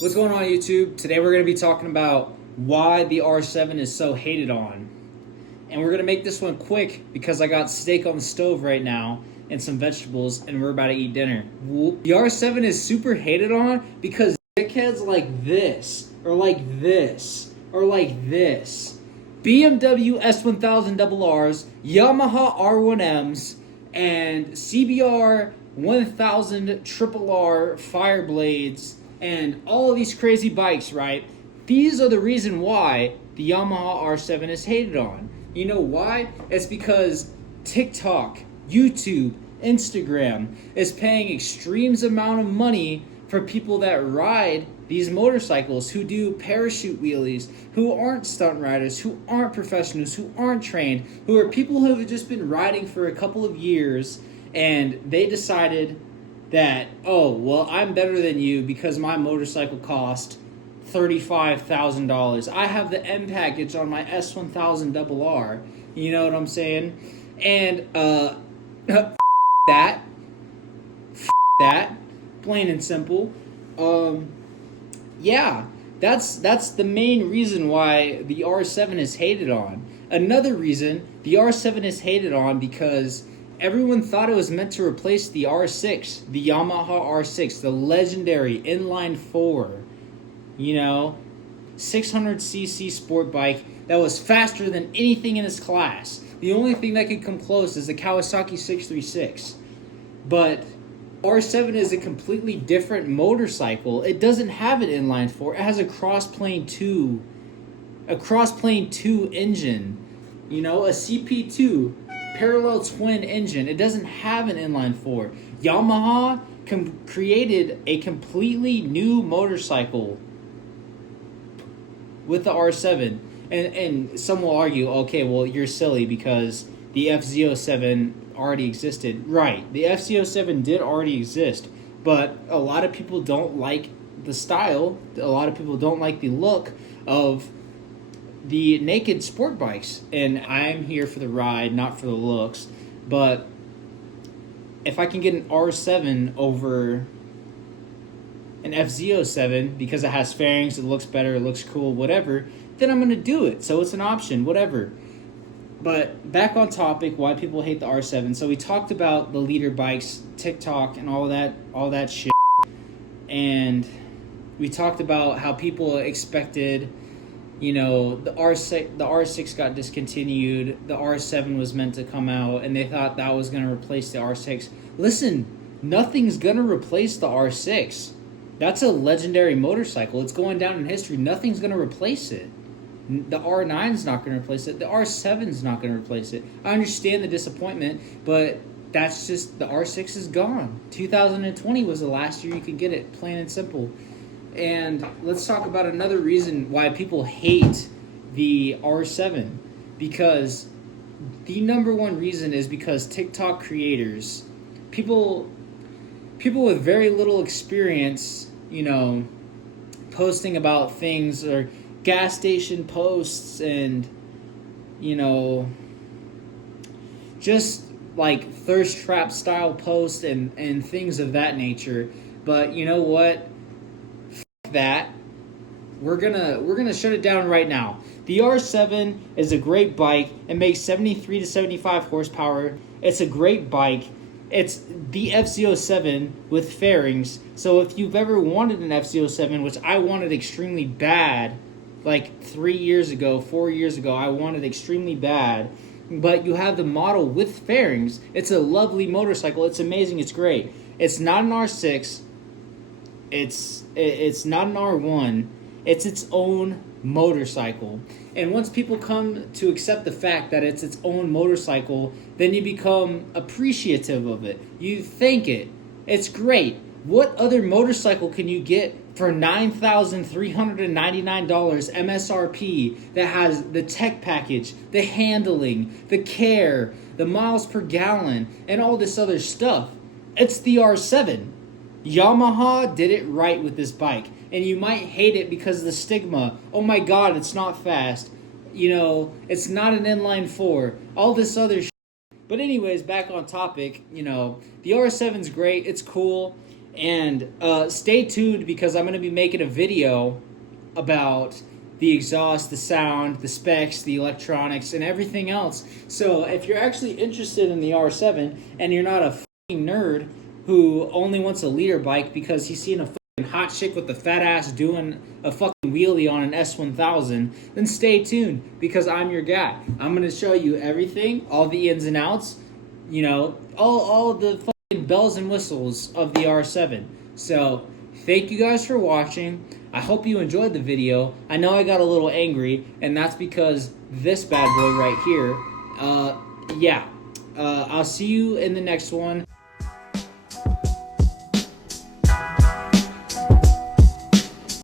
What's going on, YouTube? Today we're going to be talking about why the R7 is so hated on. And we're going to make this one quick because I got steak on the stove right now and some vegetables and we're about to eat dinner. The R7 is super hated on because dickheads like this, or like this, or like this. BMW S1000RRs, Yamaha R1Ms, and CBR 1000 Triple R Fireblades, and all of these crazy bikes, right? These are the reason why the Yamaha R7 is hated on. You know why? It's because TikTok, YouTube, Instagram is paying extremes amount of money for people that ride these motorcycles, who do parachute wheelies, who aren't stunt riders, who aren't professionals, who aren't trained, who are people who have just been riding for a couple of years, and they decided that, oh, well, I'm better than you because my motorcycle cost $35,000. I have the M package on my S1000RR. You know what I'm saying? And that, that, plain and simple. Yeah, that's the main reason why the R7 is hated on. Another reason the R7 is hated on because everyone thought it was meant to replace the R6, the Yamaha R6, the legendary inline four, 600cc sport bike that was faster than anything in its class. The only thing that could come close is the Kawasaki 636. But R7 is a completely different motorcycle. It doesn't have an inline four. It has a crossplane 2 engine, a CP2 parallel twin engine. It doesn't have an inline four. Yamaha created a completely new motorcycle with the R7. And some will argue, okay, well, you're silly because the FZ07 already existed. Right, the FZ07 did already exist, but a lot of people don't like the style. A lot of people don't like the look of the naked sport bikes. And I'm here for the ride, not for the looks. But if I can get an R7 over an FZ07 because it has fairings, it looks better, it looks cool, whatever, then I'm going to do it. So it's an option, whatever. But back on topic, why people hate the R7. So we talked about the leader bikes, TikTok, and all that shit. And we talked about how people expected, the R6 got discontinued, the R7 was meant to come out, and they thought that was going to replace the R6. Listen, nothing's going to replace the R6. That's a legendary motorcycle. It's going down in history. Nothing's going to replace it. The R9's not going to replace it. The R7's not going to replace it. I understand the disappointment, but that's just, the R6 is gone. 2020 was the last year you could get it, plain and simple. And let's talk about another reason why people hate the R7. Because the number one reason is because TikTok creators, people with very little experience, posting about things, or gas station posts, and just like thirst trap style posts and things of that nature. But you know what? That we're gonna shut it down right now. The R7 is a great bike. It makes 73 to 75 horsepower. It's a great bike. It's the FZ07 with fairings. So if you've ever wanted an FZ07, which I wanted extremely bad, like 4 years ago, I wanted extremely bad, but you have the model with fairings. It's a lovely motorcycle. It's amazing. It's great. It's not an R6. It's not an R1. It's its own motorcycle. And once people come to accept the fact that it's its own motorcycle, then you become appreciative of it. You thank it. It's great. What other motorcycle can you get for $9,399 MSRP that has the tech package, the handling, the care, the miles per gallon, and all this other stuff? It's the R7. Yamaha did it right with this bike. And you might hate it because of the stigma. Oh my God, it's not fast. It's not an inline four. All this other shit. But anyways, back on topic, the R7's great. It's cool. And stay tuned because I'm going to be making a video about the exhaust, the sound, the specs, the electronics, and everything else. So if you're actually interested in the R7 and you're not a fucking nerd who only wants a liter bike because he's seen a fucking hot chick with a fat ass doing a fucking wheelie on an S1000, then stay tuned because I'm your guy. I'm going to show you everything, all the ins and outs, you know, all the fucking bells and whistles of the R7. So thank you guys for watching. I hope you enjoyed the video. I know I got a little angry, and that's because this bad boy right here. I'll see you in the next one.